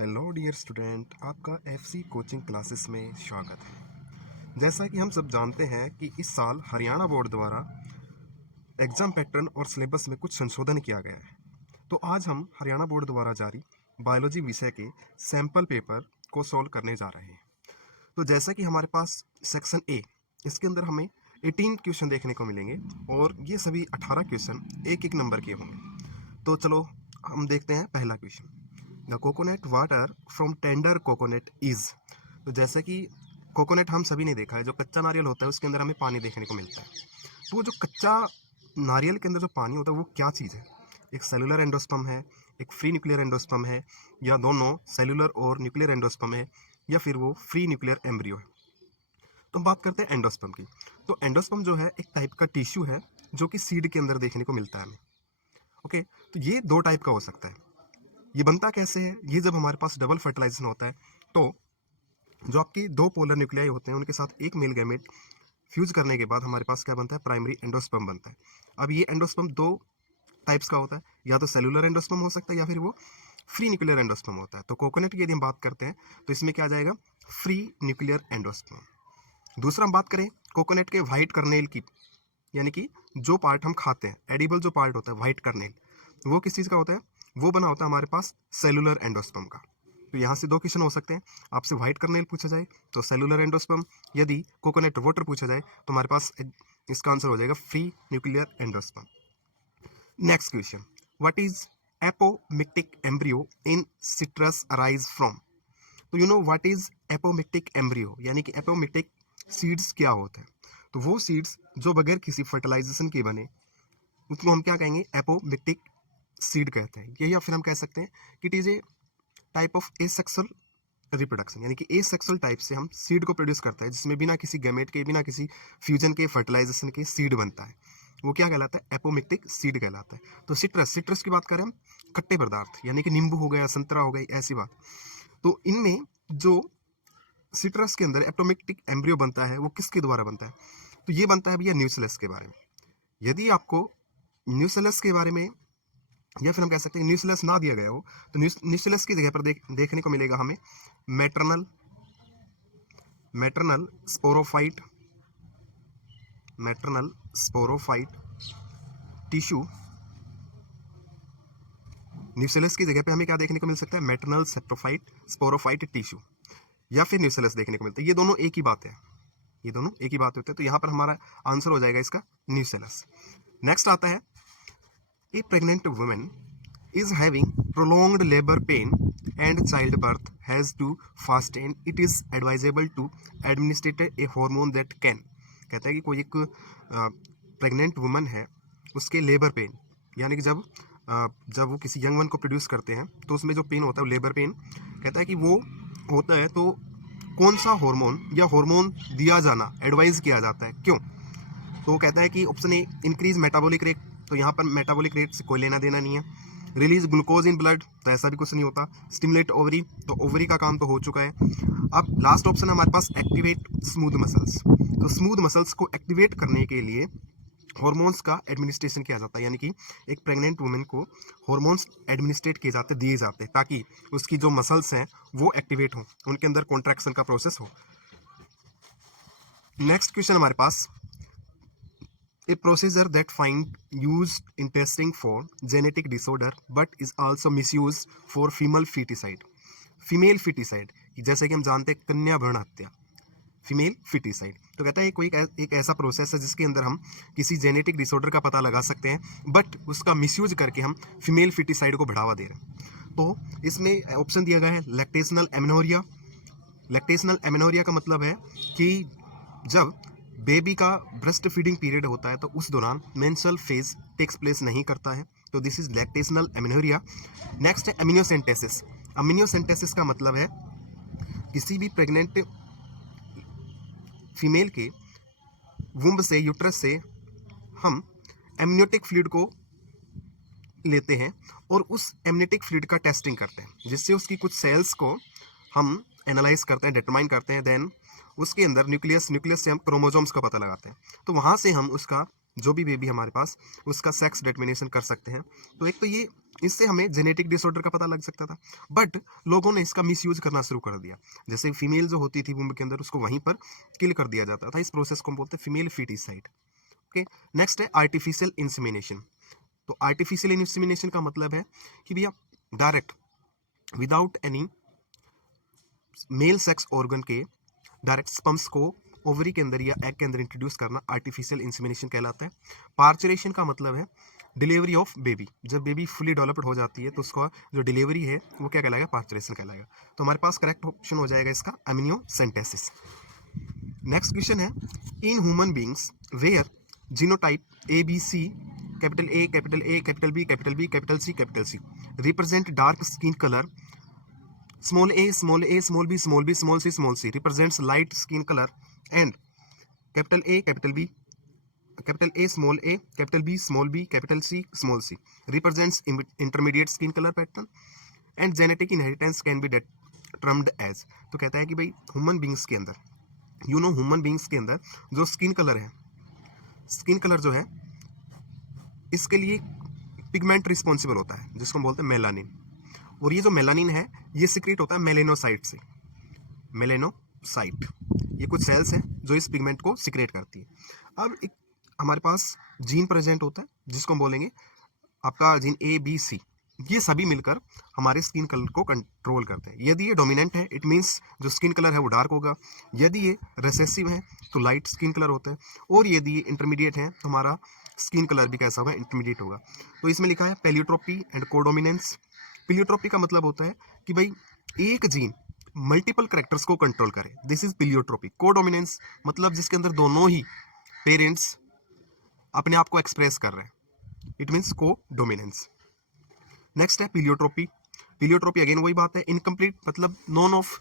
Hello dear student, आपका FC coaching classes में स्वागत है। जैसा कि हम सब जानते हैं कि इस साल हरियाणा बोर्ड द्वारा एग्ज़ाम पैटर्न और सिलेबस में कुछ संशोधन किया गया है। तो आज हम हरियाणा बोर्ड द्वारा जारी बायोलॉजी विषय के सैंपल पेपर को सॉल्व करने जा रहे हैं। तो जैसा कि हमारे पास सेक्शन ए, इसके अंदर हमें 18 क्वेश्चन देखने को मिलेंगे और ये सभी 18 क्वेश्चन एक एक नंबर के होंगे। तो चलो हम देखते हैं पहला question. The coconut water from tender coconut is. तो जैसे कि कोकोनट हम सभी ने देखा है, जो कच्चा नारियल होता है उसके अंदर हमें पानी देखने को मिलता है। तो वो जो कच्चा नारियल के अंदर जो पानी होता है वो क्या चीज़ है? एक सेलुलर एंडोस्पर्म है, एक फ्री न्यूक्लियर एंडोस्पर्म है, या दोनों सेलुलर और न्यूक्लियर एंडोस्पर्म है, या फिर वो फ्री न्यूक्लियर एम्ब्रियो है। तो हम बात करते हैं एंडोस्पर्म की। तो एंडोस्पर्म जो है एक टाइप का टिश्यू है जो कि सीड के अंदर देखने को मिलता है हमें। ओके, तो ये दो टाइप का हो सकता है। ये बनता कैसे है? ये जब हमारे पास डबल फर्टिलाइजेशन होता है तो जो आपके दो पोलर न्यूक्लियाई होते हैं उनके साथ एक मेल गैमेट फ्यूज करने के बाद हमारे पास क्या बनता है? प्राइमरी एंडोस्पर्म बनता है। अब ये एंडोस्पर्म दो टाइप्स का होता है, या तो सेलुलर एंडोस्पर्म हो सकता है या फिर वो फ्री न्यूक्लियर एंडोस्पर्म होता है। तो कोकोनट की यदि हम बात करते हैं तो इसमें क्या आ जाएगा? Free nuclear endosperm. दूसरा हम बात करें कोकोनट के व्हाइट कर्नेल की, यानी कि जो पार्ट हम खाते हैं, एडिबल जो पार्ट होता है व्हाइट कर्नेल, वो किस चीज़ का होता है? वो बना होता है हमारे पास सेलुलर एंडोस्पर्म का। तो यहाँ से दो क्वेश्चन हो सकते हैं। आपसे व्हाइट कर्नेल पूछा जाए तो सेलुलर एंडोस्पर्म, यदि कोकोनट वाटर पूछा जाए तो हमारे पास इसका आंसर हो जाएगा free nuclear endosperm. Next question, what is apomictic embryo in citrus arise from. तो you know what is apomictic embryo, यानी कि एपोमिक्टिक सीड्स क्या होते हैं? तो वो सीड्स जो बगैर किसी फर्टिलाइजेशन के बने उसको हम क्या कहेंगे? एपोमिक्टिक सीड कहते हैं। यही या फिर हम कह सकते हैं कि it is a type of asexual reproduction, यानी कि एसेक्सुअल टाइप से हम सीड को प्रोड्यूस करते हैं जिसमें बिना किसी गैमेट के, बिना किसी फ्यूजन के, फर्टिलाइजेशन के सीड बनता है। वो क्या कहलाता है? एपोमिक्टिक सीड कहलाता है। तो सिट्रस, सिट्रस की बात करें हम, खट्टे पदार्थ, यानी कि नींबू हो गया, संतरा हो गई, ऐसी बात। तो इनमें जो सिट्रस के अंदर एपोमिक्टिक एम्ब्रियो बनता है वो किसके द्वारा बनता है? तो ये बनता है भैया न्यूसेलस के बारे में। यदि आपको न्यूसेलस के बारे में, या फिर हम कह सकते हैं न्यूसेलस ना दिया गया हो, तो न्यूसेलस की जगह पर देखने को मिलेगा हमें maternal maternal sporophyte, maternal sporophyte tissue. Nucellus की जगह पे हमें क्या देखने को मिल सकता है? मैटरनल सेप्रोफाइट स्पोरोफाइट टिश्यू, या फिर न्यूसेलस देखने को मिलता है। ये दोनों एक ही बात है, ये दोनों एक ही बात होते हैं। तो यहाँ पर हमारा आंसर हो जाएगा इसका न्यूसेलस। नेक्स्ट आता है, a pregnant women is having prolonged labor pain and childbirth has to fast and it is advisable to administer a hormone that can। कहता है कि कोई एक प्रेग्नेंट वुमन है, उसके लेबर पेन, यानी कि जब वो किसी यंग वन को प्रोड्यूस करते हैं तो उसमें जो पेन होता है वो लेबर पेन कहता है कि वो होता है। तो कौन सा हार्मोन या हार्मोन दिया जाना एडवाइज किया जाता है, क्यों? तो वो कहता है कि option A increase metabolic rate. तो यहाँ पर मेटाबॉलिक रेट से कोई लेना देना नहीं है। रिलीज ग्लूकोज इन ब्लड, तो ऐसा भी कुछ नहीं होता। स्टिमुलेट ओवरी, तो ओवरी का काम तो हो चुका है। अब लास्ट ऑप्शन हमारे पास एक्टिवेट स्मूथ मसल्स। तो स्मूथ मसल्स को एक्टिवेट करने के लिए हॉर्मोन्स का एडमिनिस्ट्रेशन किया जाता है, यानी कि एक प्रेग्नेंट वुमेन को हॉर्मोन्स एडमिनिस्ट्रेट किए जाते, दिए जाते, ताकि उसकी जो मसल्स हैं वो एक्टिवेट हो, उनके अंदर कॉन्ट्रैक्शन का प्रोसेस हो। नेक्स्ट क्वेश्चन हमारे पास, a procedure that find used in testing for genetic disorder but is also misused for female feticide। Female foeticide, जैसे कि हम जानते हैं कन्या भ्रूण हत्या, फीमेल फिटिसाइड। तो कहता है कोई एक ऐसा प्रोसेस है जिसके अंदर हम किसी जेनेटिक डिसऑर्डर का पता लगा सकते हैं बट उसका मिसयूज करके हम फीमेल फिटिसाइड को बढ़ावा दे रहे हैं। तो इसमें ऑप्शन दिया गया है लैक्टेशनल एमेनोरिया। लैक्टेशनल एमेनोरिया का मतलब है कि जब बेबी का ब्रेस्ट फीडिंग पीरियड होता है तो उस दौरान मेंस्ट्रुअल फेज टेक्स प्लेस नहीं करता है, तो this is lactational amenorrhoea. Next है अमीनियोसेंटेसिस। अमीनियोसेंटेसिस का मतलब है किसी भी प्रेग्नेंट फीमेल के वुम्ब से, यूट्रस से हम एमनियोटिक फ्लूइड को लेते हैं और उस एमनियोटिक फ्लूइड का टेस्टिंग करते हैं, जिससे उसकी कुछ सेल्स को हम एनालाइज करते हैं, डिटरमाइन करते हैं। देन उसके अंदर न्यूक्लियस से हम क्रोमोसोम्स का पता लगाते हैं। तो वहाँ से हम उसका जो भी बेबी हमारे पास उसका सेक्स डिटर्मिनेशन कर सकते हैं। तो एक तो ये इससे हमें जेनेटिक डिसऑर्डर का पता लग सकता था, बट लोगों ने इसका मिसयूज करना शुरू कर दिया। जैसे फीमेल जो होती थी वुम्ब के अंदर, उसको वहीं पर किल कर दिया जाता था। इस प्रोसेस को हम बोलते हैं फीमेल फीटिसाइड। ओके, नेक्स्ट है आर्टिफिशियल इंसेमिनेशन। तो आर्टिफिशियल इंसेमिनेशन का मतलब है कि भैया direct without any male sex organ के डायरेक्ट स्पर्म्स को ओवरी के अंदर या एग के अंदर इंट्रोड्यूस करना आर्टिफिशियल इंसेमिनेशन कहलाता है। पार्चुरेशन का मतलब है डिलीवरी ऑफ बेबी। जब बेबी फुली डेवलप्ड हो जाती है तो उसका जो डिलीवरी है वो क्या कहलाएगा, पार्चुरेशन कहलाएगा। तो हमारे पास करेक्ट ऑप्शन हो जाएगा इसका एमिनियोसेंटेसिस। नेक्स्ट क्वेश्चन है, in human beings where genotype A B C, capital A capital A capital B capital B capital C represent dark skin colour, small a small a small b small b small c represents light skin color, and capital A capital B capital A small a capital B small b capital C small c represents intermediate skin color pattern, and genetic inheritance can be determined as। तो कहता है कि भाई human beings के अंदर, human beings के अंदर जो स्किन कलर है, स्किन कलर जो है इसके लिए पिगमेंट रिस्पॉन्सिबल होता है जिसको हम बोलते हैं मेलानिन। और ये जो मेलानिन है ये सिक्रेट होता है मेलेनोसाइट से। मेलेनोसाइट ये कुछ सेल्स हैं जो इस पिगमेंट को सिक्रेट करती है। अब एक हमारे पास जीन प्रेजेंट होता है जिसको हम बोलेंगे आपका जीन ए बी सी। ये सभी मिलकर हमारे स्किन कलर को कंट्रोल करते हैं। यदि ये डोमिनेंट है इट मीन्स जो स्किन कलर है वो डार्क होगा, यदि ये रिसेसिव है तो लाइट स्किन कलर होता है, और यदि ये इंटरमीडिएट है तो हमारा स्किन कलर भी कैसा होगा, इंटरमीडिएट होगा। तो इसमें लिखा है पेलियोट्रोपी एंड कोडोमिनेंस। पिलियोट्रोपी का मतलब होता है कि भाई एक जीन मल्टीपल कैरेक्टर्स को कंट्रोल करे, दिस इज पिलियोट्रोपी। कोडोमिनेंस मतलब जिसके अंदर दोनों ही पेरेंट्स अपने आप को एक्सप्रेस कर रहे हैं, इट मीन्स कोडोमिनेंस। नेक्स्ट है पिलियोट्रोपी। पिलियोट्रोपी अगेन वही बात है, इनकम्प्लीट मतलब नॉन ऑफ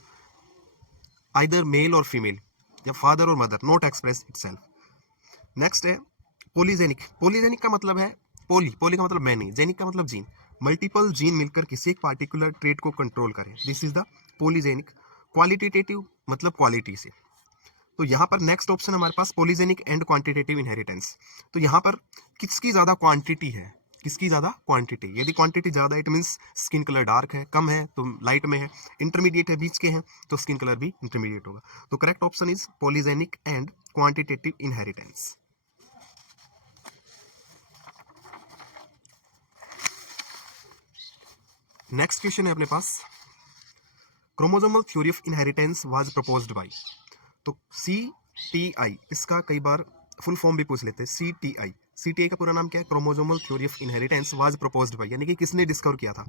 आइदर मेल और फीमेल या फादर और mother, not express itself. Next है पॉलीजेनिक। पॉलीजेनिक का मतलब है पोली का मतलब मैनी, जेनिक का मतलब जीन। मल्टीपल जीन मिलकर किसी एक पार्टिकुलर ट्रेट को कंट्रोल करें, this is the polygenic. Qualitative मतलब क्वालिटी से। तो यहाँ पर नेक्स्ट ऑप्शन हमारे पास पॉलीजेनिक एंड क्वांटिटेटिव इनहेरिटेंस। तो यहाँ पर किसकी ज़्यादा क्वांटिटी है, किसकी ज़्यादा क्वांटिटी। यदि क्वांटिटी ज़्यादा है it means skin colour dark है, कम है तो लाइट में है, इंटरमीडिएट है बीच के हैं तो स्किन कलर भी इंटरमीडिएट होगा। तो correct option is polygenic and quantitative inheritance. Next question है अपने पास, chromosomal theory of inheritance was proposed by. तो CTI इसका कई बार फुल फॉर्म भी पूछ लेते हैं। CTI का पूरा नाम क्या है, chromosomal theory of inheritance was proposed bye, यानी कि किसने डिस्कवर किया था,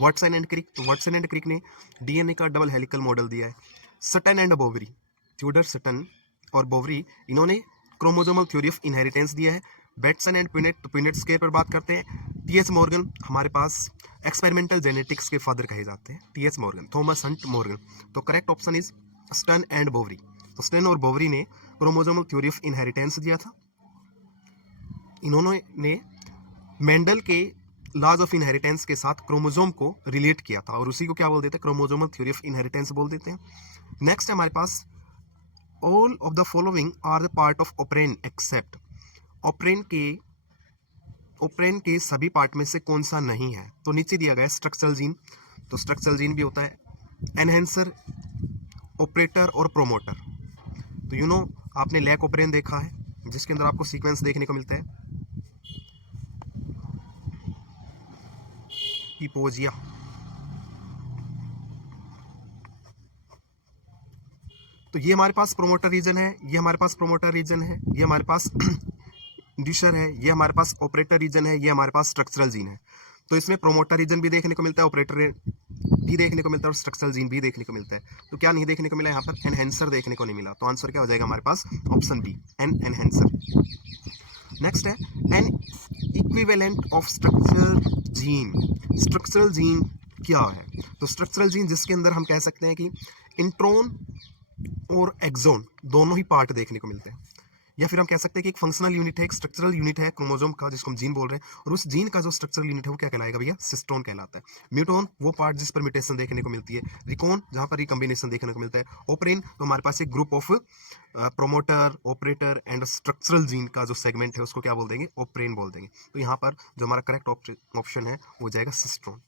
वाटसन एंड क्रिक। तो वाटसन एंड क्रिक ने DNA का डबल हेलिकल मॉडल दिया है। Sutton and Boveri, Theodor Sutton और बोवरी, इन्होंने क्रोमोसोमल थ्योरी ऑफ इनहेरिटेंस दिया है। बेटसन एंड पिनेट, तो पिनेट स्केयर पर बात करते हैं। TH मॉर्गन हमारे पास एक्सपेरिमेंटल जेनेटिक्स के फादर कहे जाते हैं, TH Morgan, Thomas Hunt Morgan. तो correct option is Sutton and Boveri. तो स्टन और बोवरी ने क्रोमोसोमल थ्योरी ऑफ इनहेरिटेंस दिया था। इन्होंने मेंडल के लॉज ऑफ इनहेरिटेंस के साथ क्रोमोसोम को रिलेट किया था और उसी को क्या बोल देते हैं, क्रोमोसोमल थ्योरी ऑफ इनहेरिटेंस बोल देते हैं। नेक्स्ट है हमारे पास, all of the following are the part of operon except. Operon के सभी पार्ट में से कौन सा नहीं है। तो नीचे दिया गया है स्ट्रक्चरल जीन। तो स्ट्रक्चरल जीन भी होता है एनहेंसर, ऑपरेटर और प्रोमोटर। तो आपने लैक ओपरेन देखा है जिसके अंदर आपको सीक्वेंस देखने को मिलता है हिपोजिया। तो ये हमारे पास प्रोमोटर रीजन है, ये हमारे पास प्रोमोटर रीजन है, ये हमारे पास इंड्यूसर है, ये हमारे पास ऑपरेटर रीजन है, ये हमारे पास स्ट्रक्चरल जीन है। तो इसमें प्रोमोटर रीजन भी देखने को मिलता है, ऑपरेटर भी देखने को मिलता है और स्ट्रक्चरल जीन भी देखने को मिलता है। तो क्या नहीं देखने को मिला यहाँ पर, एनहेंसर देखने को नहीं मिला। तो आंसर क्या हो जाएगा हमारे पास, ऑप्शन बी, एनहेंसर। नेक्स्ट है N equivalent of structural gene. Structural gene क्या है। तो स्ट्रक्चरल जीन जिसके अंदर हम कह सकते हैं कि इंट्रोन और एक्सोन दोनों ही पार्ट देखने को मिलते हैं। या फिर हम कह सकते हैं कि एक फंक्शनल यूनिट है, एक स्ट्रक्चरल यूनिट है क्रोमोसोम का जिसको हम जीन बोल रहे हैं, और उस जीन का जो स्ट्रक्चरल यूनिट है वो क्या कहलाएगा भैया, सिस्टोन कहलाता है। म्यूटोन वो पार्ट जिस पर म्यूटेशन देखने को मिलती है, रिकॉन जहां पर रिकॉम्बिनेशन देखने को मिलता है, ओपरेन तो हमारे पास एक group of promoter, operator and structural gene का जो सेगमेंट है उसको क्या बोल देंगे, ओपरेन बोल देंगे। तो यहाँ पर जो हमारा करेक्ट ऑप्शन है वो जाएगा सिस्टोन।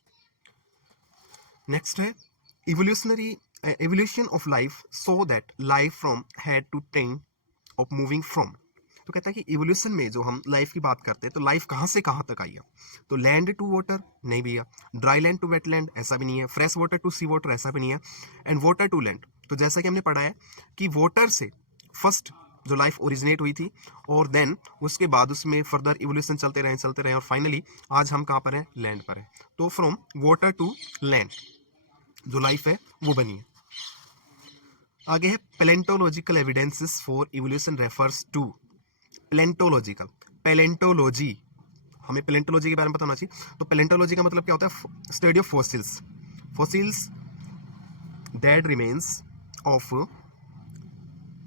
नेक्स्ट है evolution of life so that life from had to train of moving from। तो कहता है कि इवोल्यूशन में जो हम लाइफ की बात करते हैं तो लाइफ कहाँ से कहाँ तक आई है, तो लैंड टू वाटर नहीं भैया, ड्राई लैंड टू वेटलैंड ऐसा भी नहीं है, fresh water to sea water ऐसा भी नहीं है, एंड वाटर टू लैंड। तो जैसा कि हमने पढ़ा है कि वाटर से फर्स्ट जो लाइफ ओरिजिनेट हुई थी और देन उसके बाद उसमें फर्दर इवोल्यूशन चलते रहे और फाइनली आज हम कहाँ पर हैं, लैंड पर हैं। तो फ्रॉम वाटर टू लैंड जो लाइफ है वो बनी है। आगे है palaeontological evidences for evolution refers to. Palaeontological, palaeontology, हमें पैलेंटोलॉजी के बारे में पता होना चाहिए। तो पैलेंटोलॉजी का मतलब क्या होता है, study of fossils, fossils dead remains of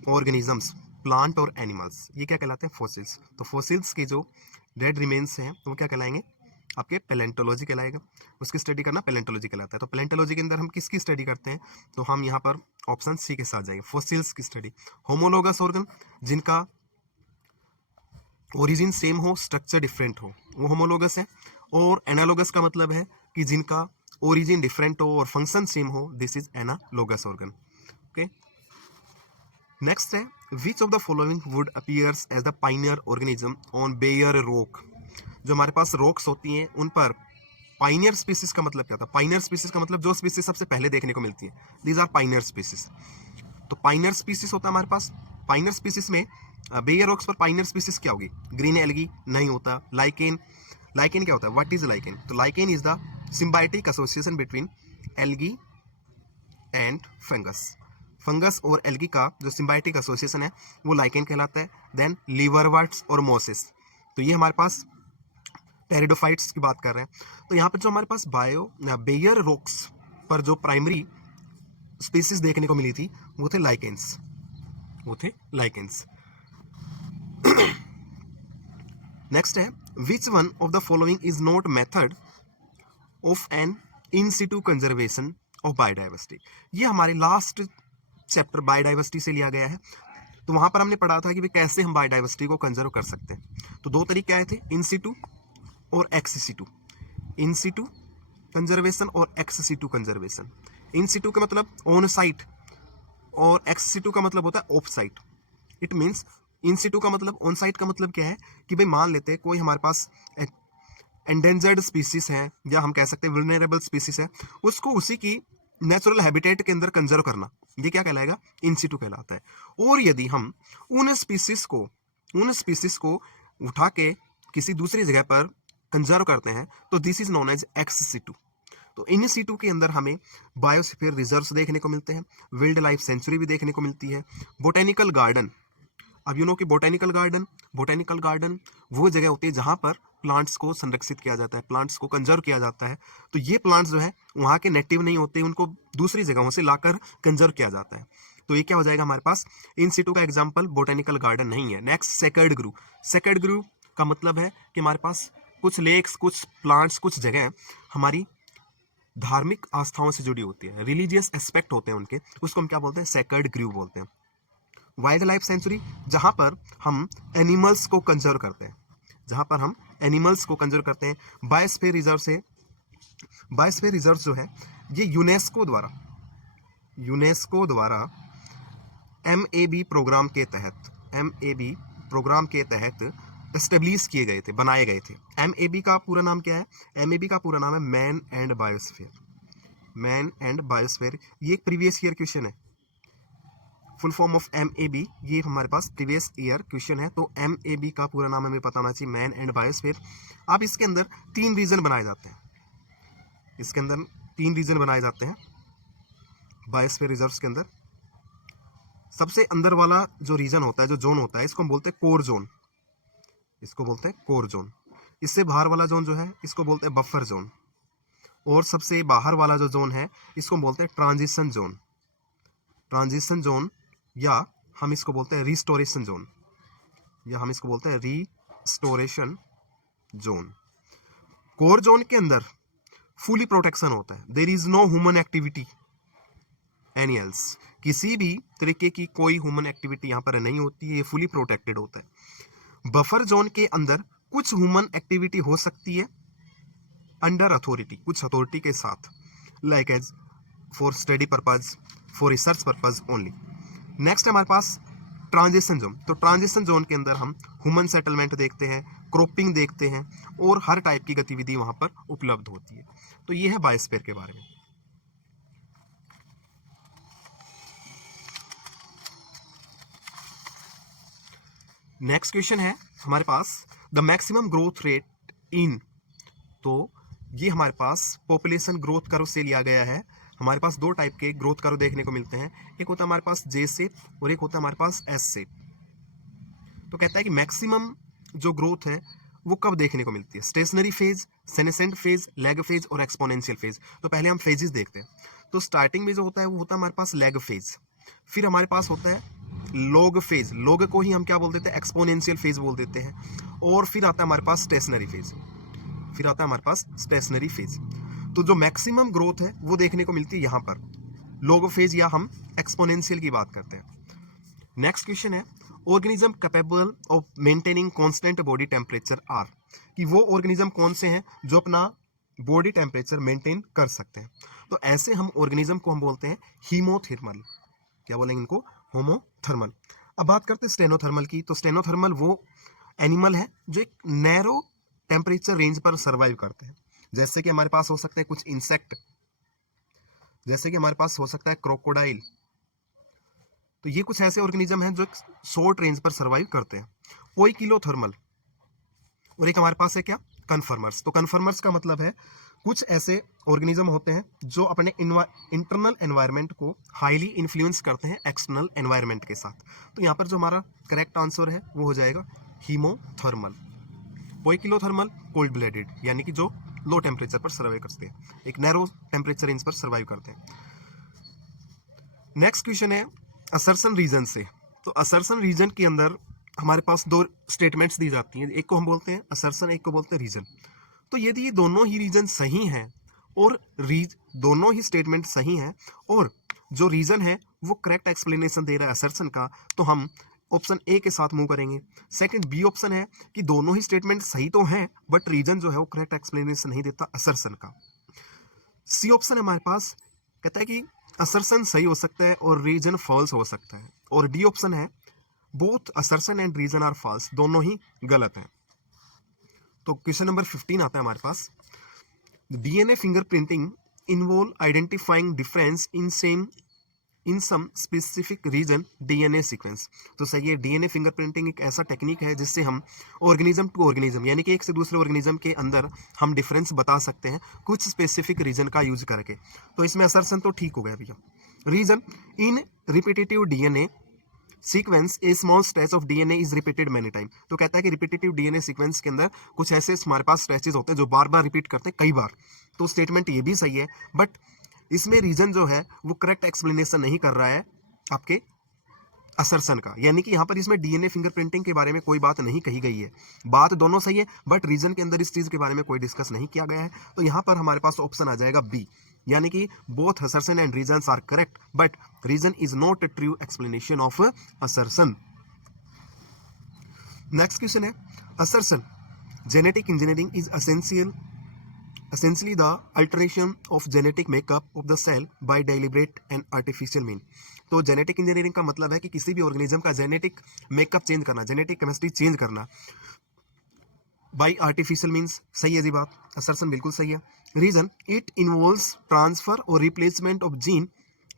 organisms, plant और एनिमल्स, ये क्या कहलाते हैं, फॉसिल्स। तो फॉसिल्स के जो डेड रिमेन्स हैं वो क्या कहलाएंगे, आपके पैलेंटोलॉजी कहलाएगा। उसकी स्टडी करना पैलेंटोलॉजी कहलाता है। तो पैलेंटोलॉजी के अंदर हम किसकी स्टडी करते हैं, तो हम यहाँ पर ऑप्शन सी के साथ जाएंगे, फॉसिल्स की स्टडी। होमोलोगस ऑर्गन जिनका ओरिजिन सेम हो, स्ट्रक्चर डिफरेंट हो, वो होमोलोगस है। और एनालोगस का मतलब है कि जिनका ओरिजिन डिफरेंट हो और फंक्शन सेम हो, this is analogous organ. Okay, next है which of the following would appears as the pioneer organism on bare rock. जो हमारे पास रॉक्स होती हैं उन पर पाइनियर स्पीसीज का मतलब क्या होता है, पाइनियर स्पीसीज का मतलब जो स्पीसीज सबसे पहले देखने को मिलती है, दीज आर पाइनियर स्पीसीज। तो पाइनियर स्पीसीज होता है हमारे पास, पाइनियर स्पीसीज में बेयर रॉक्स पर पाइनियर स्पीसीज क्या होगी, ग्रीन एल्गी नहीं होता, लाइकेन, लाइकेन क्या होता है, व्हाट इज लाइकेन, तो lichen is the symbiotic association between algae and fungus, fungus और एल्गी का जो सिम्बायोटिक एसोसिएशन है वो लाइकेन कहलाता है। देन लीवरवर्ट्स और मोसेस, तो ये हमारे पास टेरिडोफाइट्स की बात कर रहे हैं। तो यहाँ पर जो हमारे पास बेयर रॉक्स पर जो प्राइमरी स्पीसीज देखने को मिली थी वो थे लाइकेंस, वो थे लाइकेंस। नेक्स्ट है which one of the following is not method of an in situ conservation of biodiversity. ये हमारे लास्ट चैप्टर बायोडाइवर्सिटी से लिया गया है। तो वहां पर हमने पढ़ा था कि कैसे हम बायोडाइवर्सिटी को कंजर्व कर सकते हैं। तो दो तरीके आए थे, इन सिटू और एक्स सिटू, इन सिटू कंजर्वेशन और एक्स सिटू कंजर्वेशन। इन सिटू का मतलब ऑन साइट और एक्स सिटू का मतलब होता है of site. It means in Situ का मतलब, ऑन साइट का मतलब क्या है कि भाई मान लेते हैं कोई हमारे पास एंडेंजर्ड स्पीसीज है या हम कह सकते हैं वल्नरेबल स्पीसीज है, उसको उसी की नेचुरल हैबिटेट के अंदर कंजर्व करना, ये क्या कहलाएगा, इन सिटू कहलाता है। और यदि हम उन स्पीसीज को उठा के किसी दूसरी जगह पर कंजर्व करते हैं तो this is known as ex situ. तो इन सिटू के अंदर हमें बायोस्फीयर रिजर्व्स देखने को मिलते हैं, वाइल्ड लाइफ सेंचुरी भी देखने को मिलती है, बोटेनिकल गार्डन। अब यू नो कि बोटेनिकल गार्डन वो जगह होती है जहां पर प्लांट्स को संरक्षित किया जाता है, प्लांट्स को कंजर्व किया जाता है। तो ये प्लांट्स जो है वहाँ के नेटिव नहीं होते, उनको दूसरी जगहों से लाकर कंजर्व किया जाता है। तो ये क्या हो जाएगा हमारे पास, इन सिटू का एग्जाम्पल बोटेनिकल गार्डन नहीं है। नेक्स्ट सेक्रेड ग्रू, सेक्रेड ग्रू का मतलब है कि हमारे पास कुछ लेक्स, कुछ प्लांट्स, कुछ जगह हमारी धार्मिक आस्थाओं से जुड़ी होती है, रिलीजियस एस्पेक्ट होते हैं उनके, उसको हम क्या बोलते हैं, सेक्रेड ग्रू बोलते हैं। वाइल्ड लाइफ सेंचुरी जहां पर हम एनिमल्स को कंजर्व करते हैं, जहां पर हम एनिमल्स को कंजर्व करते हैं। बायोस्फीयर रिजर्व से, बायोस्फीयर रिजर्व जो है ये यूनेस्को द्वारा MAB प्रोग्राम के तहत एस्टेब्लिश किए गए थे, बनाए गए थे। MAB का पूरा नाम क्या है, MAB का पूरा नाम है मैन एंड बायोस्फीयर। ये एक प्रीवियस ईयर क्वेश्चन है, फुल फॉर्म ऑफ MAB, ये हमारे पास प्रीवियस ईयर क्वेश्चन है। तो MAB का पूरा नाम हमें पता होना चाहिए, मैन एंड बायोस्फीयर। अब इसके अंदर 3 रीजन बनाए जाते हैं, बायोस्फीयर रिजर्व्स के अंदर। सबसे अंदर वाला जो रीजन होता है, जो जोन होता है, इसको हम बोलते हैं कोर जोन। इससे बाहर वाला जोन जो है इसको बोलते हैं बफर जोन, और सबसे बाहर वाला जो जोन है इसको हम बोलते हैं ट्रांजिशन जोन, या हम इसको बोलते हैं रिस्टोरेशन जोन। या हम इसको बोलते हैं रिस्टोरेशन जोन। कोर जोन के अंदर फुली प्रोटेक्शन होता है, there is no human activity any else, किसी भी तरीके की कोई ह्यूमन एक्टिविटी यहाँ पर नहीं होती है, ये फुली प्रोटेक्टेड होता है। बफर जोन के अंदर कुछ ह्यूमन एक्टिविटी हो सकती है अंडर अथॉरिटी, कुछ अथॉरिटी के साथ, like as for study purpose, for research purpose only. Next हमारे पास ट्रांजिशन जोन। तो ट्रांजिशन जोन के अंदर हम ह्यूमन सेटलमेंट देखते हैं, क्रॉपिंग देखते हैं और हर टाइप की गतिविधि वहां पर उपलब्ध होती है। तो ये है बायोस्फीयर के बारे में। नेक्स्ट क्वेश्चन है हमारे पास the maximum growth rate in. तो ये हमारे पास पॉपुलेशन ग्रोथ कर्व से लिया गया है। हमारे पास दो टाइप के ग्रोथ कर्व देखने को मिलते हैं, एक होता है हमारे पास जे शेप और एक होता है हमारे पास एस शेप। तो कहता है कि मैक्सिमम जो ग्रोथ है वो कब देखने को मिलती है, stationary phase, senescent phase, lag phase और एक्सपोनेंशियल फेज। तो पहले हम फेजेस देखते हैं। तो स्टार्टिंग में जो होता है वो होता है हमारे पास लैग फेज, फिर हमारे पास होता है लॉग फेज, लॉग को ही हम क्या बोल देते हैं, एक्सपोनेंशियल फेज बोल देते हैं, और फिर आता है हमारे पास स्टेशनरी फेज, फिर आता है हमारे पास स्टेशनरी फेज। तो जो मैक्सिमम ग्रोथ है वो देखने को मिलती है यहाँ पर लॉग फेज, या हम एक्सपोनेंशियल की बात करते हैं। नेक्स्ट क्वेश्चन है organism capable of maintaining constant body temperature are, कि वो ऑर्गेनिज्म कौन से हैं जो अपना बॉडी टेम्परेचर मेंटेन कर सकते हैं। तो ऐसे हम ऑर्गेनिज्म को हम बोलते हैं हीमोथर्मल। क्या बोलेंगे इनको, होमोथर्मल। अब बात करते हैं स्टेनोथर्मल की। तो स्टेनोथर्मल वो एनिमल है जो एक नैरो टेम्परेचर रेंज पर सर्वाइव करते हैं। जैसे कि हमारे पास हो सकते हैं कुछ इंसेक्ट, जैसे कि हमारे पास हो सकता है क्रोकोडाइल। तो ये कुछ ऐसे ऑर्गेनिज्म हैं जो एक शॉर्ट रेंज पर सर्वाइव करते हैं। पोइकिलोथर्मल, और एक हमारे पास है क्या, कन्फर्मर्स। तो कन्फर्मर्स का मतलब है कुछ ऐसे ऑर्गेनिज्म होते हैं जो अपने इंटरनल एनवायरनमेंट को हाईली इन्फ्लुएंस करते हैं एक्सटर्नल एनवायरनमेंट के साथ। तो यहाँ पर जो हमारा करेक्ट आंसर है वो हो जाएगा हीमोथर्मल। पोइकिलोथर्मल कोल्ड ब्लडेड, यानी कि जो लो टेम्परेचर पर सर्वाइव करते हैं, एक नैरो टेम्परेचर रेंज पर सर्वाइव करते हैं। नेक्स्ट क्वेश्चन है असर्शन रीजन से। तो असर्शन रीजन के अंदर हमारे पास दो स्टेटमेंट्स दी जाती हैं, एक को हम बोलते हैं असर्शन, एक को बोलते हैं रीजन। तो यदि ये दोनों ही रीजन सही हैं और दोनों ही स्टेटमेंट सही हैं और जो रीजन है वो करेक्ट एक्सप्लेनेशन दे रहा है असर्शन का, तो हम ऑप्शन ए के साथ मूव करेंगे। सेकंड बी ऑप्शन है कि दोनों ही स्टेटमेंट सही तो हैं बट रीजन जो है वो करेक्ट एक्सप्लेनेशन नहीं देता असर्शन का। सी ऑप्शन है हमारे पास, कहता है कि असर्शन सही हो सकता है और रीजन फॉल्स हो सकता है। और डी ऑप्शन है both assertion and reason are false, दोनों ही गलत हैं। तो क्वेश्चन नंबर 15 आता है हमारे पास, DNA fingerprinting involve identifying difference in some specific region DNA sequence. तो सही है, डीएनए फिंगरप्रिंटिंग एक ऐसा टेक्निक है जिससे हम ऑर्गेनिज्म टू ऑर्गेनिज्म, यानी कि एक से दूसरे ऑर्गेनिज्म के अंदर हम डिफरेंस बता सकते हैं कुछ स्पेसिफिक रीजन का यूज करके। तो इसमें असर्शन तो ठीक हो गया भैया। Reason in repetitive DNA sequence a small stretch of DNA is repeated many time. तो कहता है कि रिपीटेटिव डीएनए सीक्वेंस के अंदर कुछ ऐसे हमारे पास स्ट्रेचेस होते हैं जो बार बार रिपीट करते हैं कई बार। तो स्टेटमेंट ये भी सही है बट इसमें रीजन जो है वो करेक्ट एक्सप्लेनेशन नहीं कर रहा है आपके असर्शन का, यानी कि यहाँ पर इसमें डीएनए फिंगरप्रिंटिंग के बारे में कोई बात नहीं कही गई है। बात दोनों सही है बट रीजन के अंदर इस चीज के बारे में कोई डिस्कस नहीं किया गया है। तो यहाँ पर हमारे पास ऑप्शन आ जाएगा बी, यानी कि both assertion and reasons are correct but reason is not a true explanation of assertion. Next question है assertion genetic engineering is essentially the alteration of genetic makeup of the cell by deliberate and artificial mean। तो genetic engineering का मतलब है कि किसी भी organism का genetic makeup change करना, जेनेटिक केमिस्ट्री चेंज करना बाई आर्टिफिशियल मीन्स। सही है जी बात, असर्शन बिल्कुल सही है। रीजन इट इन्वॉल्व्स ट्रांसफर और replacement of gene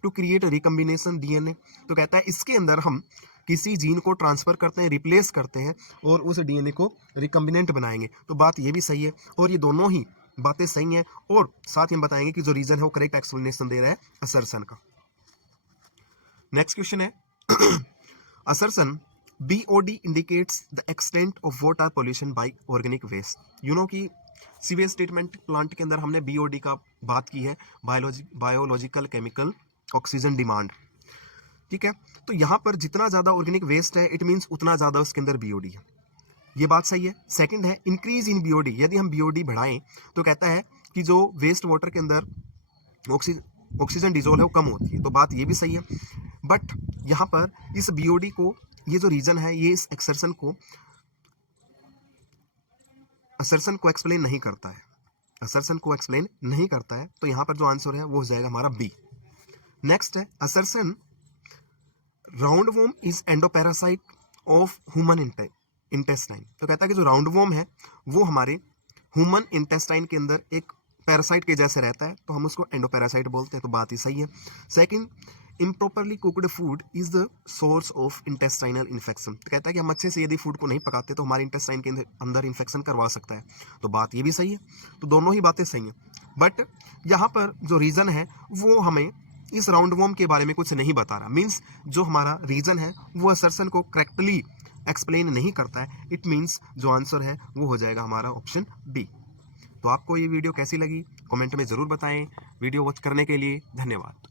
to create recombination DNA. तो कहता है इसके अंदर हम किसी जीन को ट्रांसफर करते हैं, रिप्लेस करते हैं और उस डीएनए को रिकम्बिनेंट बनाएंगे। तो बात ये भी सही है और ये दोनों ही बातें सही हैं और साथ ही हम बताएंगे कि जो रीजन है वो करेक्ट एक्सप्लेनेशन दे रहा है असर्शन का। नेक्स्ट क्वेश्चन है assertion BOD indicates the extent of water pollution by organic waste. You know कि सीवेज ट्रीटमेंट प्लांट के अंदर हमने बीओडी का बात की है, बायोलॉजिकल केमिकल ऑक्सीजन डिमांड। ठीक है। तो यहाँ पर जितना ज़्यादा ऑर्गेनिक वेस्ट है इट मीन्स उतना ज़्यादा उसके अंदर बीओडी है, ये बात सही है। सेकंड है इंक्रीज इन बीओडी, यदि हम बीओडी बढ़ाएं तो कहता है कि जो वेस्ट वाटर के अंदर ऑक्सीजन डिजोल्व है वो कम होती है, तो बात ये भी सही है। बट यहाँ पर इस बीओडी को, ये जो रीजन है ये इस असर्शन को एक्सप्लेन नहीं करता है, असर्शन को एक्सप्लेन नहीं करता है, तो यहाँ पर जो आंसर है वो हो जाएगा हमारा बी। नेक्स्ट है assertion roundworm is endoparasite of human intestine. तो कहता है कि जो राउंडवॉर्म है वो हमारे ह्यूमन इंटेस्टाइन के अंदर एक पैरासाइट के जैसे रहता है, तो हम उसको एंडोपैरासाइट बोलते हैं, तो बात ही सही है। Second, improperly cooked food is the source of intestinal infection. तो कहता है कि हम अच्छे से यदि फूड को नहीं पकाते तो हमारे इंटेस्टाइन के अंदर इन्फेक्शन करवा सकता है, तो बात ये भी सही है। तो दोनों ही बातें सही हैं, बट यहाँ पर जो रीज़न है वो हमें इस राउंडवॉर्म के बारे में कुछ नहीं बता रहा। मीन्स जो हमारा रीज़न है वो असर्शन को करेक्टली एक्सप्लेन नहीं करता है। इट मीन्स जो आंसर है वो हो जाएगा हमारा ऑप्शन डी। तो आपको ये वीडियो कैसी लगी कमेंट में ज़रूर बताएं। वीडियो वॉच करने के लिए धन्यवाद।